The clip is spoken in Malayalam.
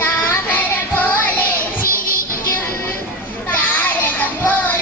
താമര പോലെ ചിരിക്കും താരകം പോലെ